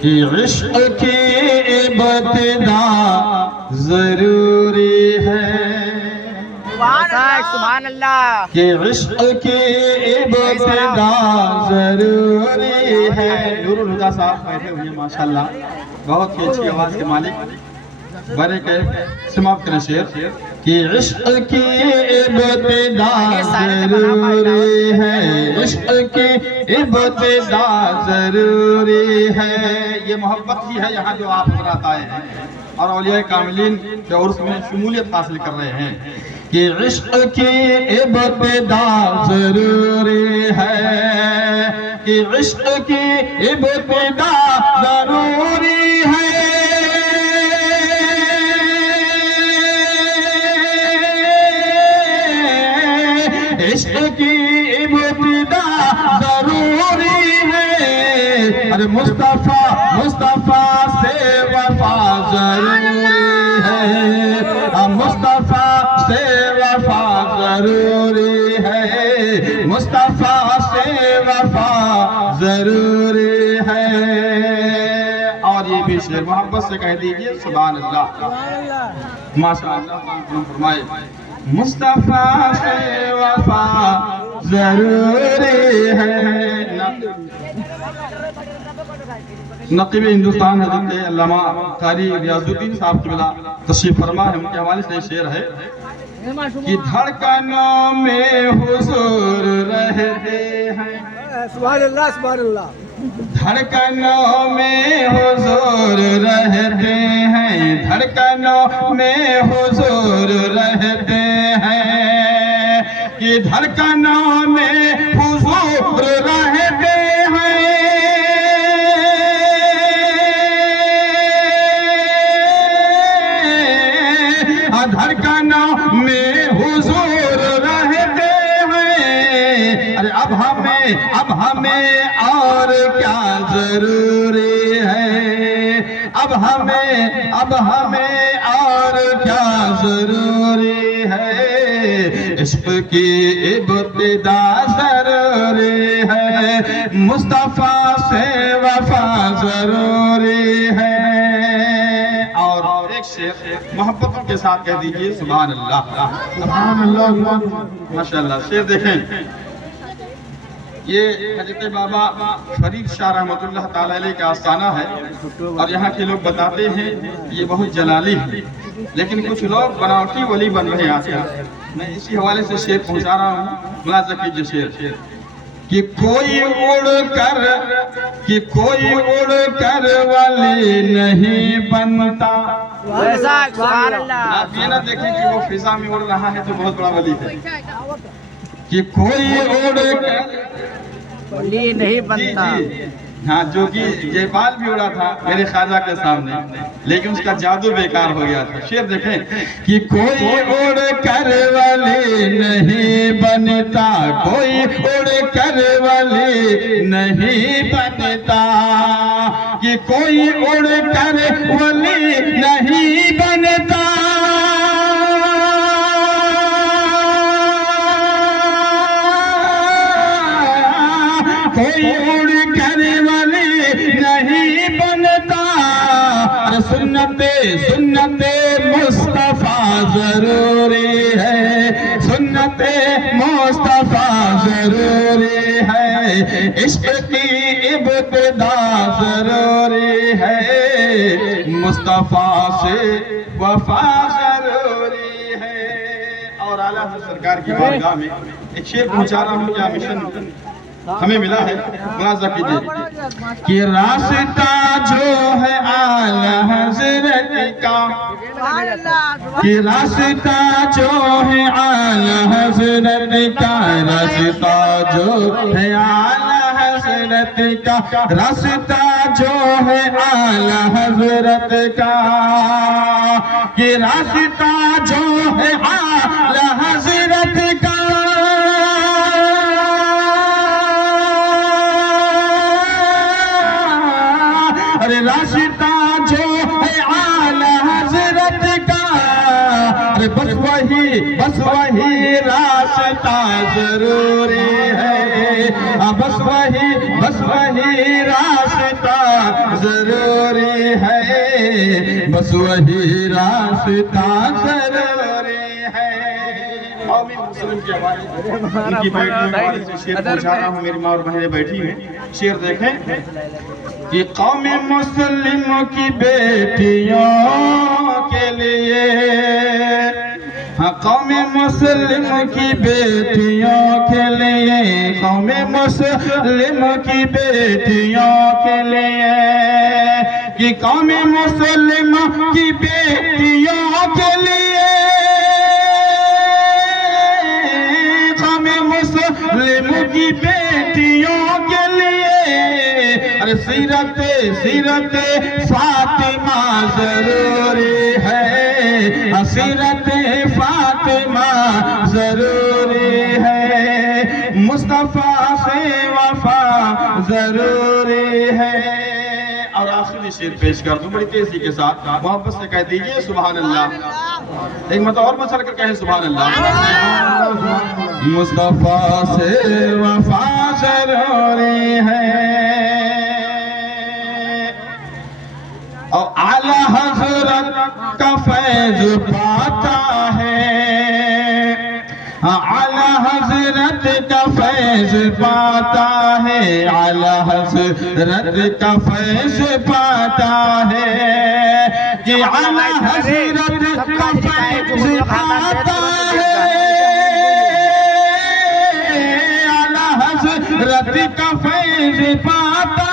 کہ عشق کی ابتدا ضروری ہے، سبحان اللہ، کہ عشق کی ابتدا ضروری ہے۔ نور الہدیٰ صاحب بیٹھے ہوئے ہیں ماشاءاللہ، بہت ہی اچھی آواز کے مالک، بڑے کے سماپت کریں شعر کہ عشق کی ابتدا ضروری ہے، عشق کی ابتدا ضروری ہے۔ یہ محبت ہی ہے یہاں جو آپ حضرات آئے ہیں اور اولیاء کاملین کے عرس میں شمولیت حاصل کر رہے ہیں کہ عشق کی ابتدا ضروری ہے، کہ عشق کی ابتدا ضروری ہے۔ عشق کی ابتدا ضروری ہے، ارے مصطفیٰ سے وفا ضروری ہے، مصطفیٰ سے وفا ضروری ہے، مصطفیٰ سے وفا ضروری ہے۔ اور یہ بھی شعر محبت سے کہہ دیجئے سبحان اللہ، ماشاءاللہ فرمائے مصطفیٰ سے وفا ضروری ہے۔ نقیب ہندوستان حضرت علامہ قاری ریاض الدین صاحب کی بلا تشریف فرما ہے، ان کے حوالے سے شعر ہے کہ دھڑکنوں میں حضور رہتے ہیں، سبحان اللہ، سبحان اللہ، دھڑکنوں میں حضور رہتے ہیں، دھڑکنوں میں حضور رہتے ہیں، کہ دھڑکنوں میں حضور رہتے ہیں، دھڑکنوں میں حضور رہتے ہیں۔ ارے اب ہمیں اور کیا ضروری ہے، اب ہمیں اور کیا ضروری ہے، عشق کی ابتدا ضروری ہے، مصطفیٰ سے وفا ضروری ہے۔ اور ایک شعر محبت کے ساتھ کہہ دیجئے سبحان اللہ، سبحان اللہ، ماشاءاللہ۔ شعر دیکھیں، یہ حضرت بابا فرید شاہ رحمۃ اللہ تعالیٰ علیہ کا آستانہ ہے اور یہاں کے لوگ بتاتے ہیں یہ بہت جلالی ہے، لیکن کچھ لوگ بناوٹی ولی بن رہے ہیں آج کل۔ میں اسی حوالے سے شعر پہنچا رہا ہوں، ملاحظہ کیجئے شعر کہ کوئی اڑ کر ولی نہیں بنتا۔ سبحان اللہ، آپ یہ نہ دیکھیں کہ وہ فضا میں اڑ رہا ہے تو بہت بڑا ولی ہے، کہ کوئی اڑ کر ولی نہیں بنتا۔ ہاں، جو کہ جے پال بھی اڑا تھا میرے خواجہ کے سامنے، لیکن اس کا جادو بیکار ہو گیا تھا۔ شعر دیکھیں کہ کوئی اڑ کر ولی نہیں بنتا، کوئی اڑ کر ولی نہیں بنتا، کہ کوئی اڑ کر ولی نہیں بنتا، کوئی اڑ کر ولی نہیں بنتا۔ سنت مصطفیٰ ضروری ہے، سنت مصطفیٰ ضروری ہے، عشق کی ابتدا ضروری ہے، مصطفیٰ سے وفا ضروری ہے۔ اور اعلیٰ حضرت سرکار کی بارگاہ میں ایک شعر پہنچا رہا ہوں، کیا مشن ہمیں ملا ہے، ملاحظہ کیجئے کہ راستہ جو ہے اعلیٰ حضرت کا، کہ راستہ جو ہے اعلیٰ حضرت کا، راستہ جو ہے اعلیٰ حضرت کا، راستہ جو ہے اعلیٰ حضرت کا، کہ راستہ جو ہے اعلیٰ حضرت کا، راستہ جو ہے اعلیٰ حضرت کا، بس وہی راستہ ضروری ہے، بس وہی راستہ ضروری ہے، بس وہی راستہ ضروری ہے۔ قوم مسلم کے حوالے ان کی بیٹھ میں حوالے سے شعر پہنچا رہا ہوں، میری ماں اور بہنیں بیٹھی ہیں، شعر دیکھیں کہ قوم مسلم کی بیٹیوں کے لیے، ہاں قوم مسلم کی بیٹیوں کے لیے، قوم مسلم کی بیٹیوں کے لیے، کہ قوم مسلم کی بیٹیوں کے لیے، قوم مسلم کی بیٹیوں کے لیے، ارے سیرت فاطمہ ضروری ہے، سیرت فاطمہ ضروری ہے، مصطفیٰ سے وفا ضروری ہے۔ اور آخری شعر پیش کر دوں بڑی تیزی کے ساتھ، محبت سے کہہ دیجئے سبحان اللہ، ایک مرتبہ اور مسل کر کہیں سبحان اللہ۔ مصطفیٰ سے وفا ضروری ہے، اور اعلیٰ حضرت کا فیض پاتا ہے، اعلیٰ حضرت کا فیض پاتا ہے، اعلیٰ حضرت کا فیض پاتا ہے، کہ اعلیٰ حضرت کا فیض پاتا ہے، اعلیٰ حضرت کا فیض پاتا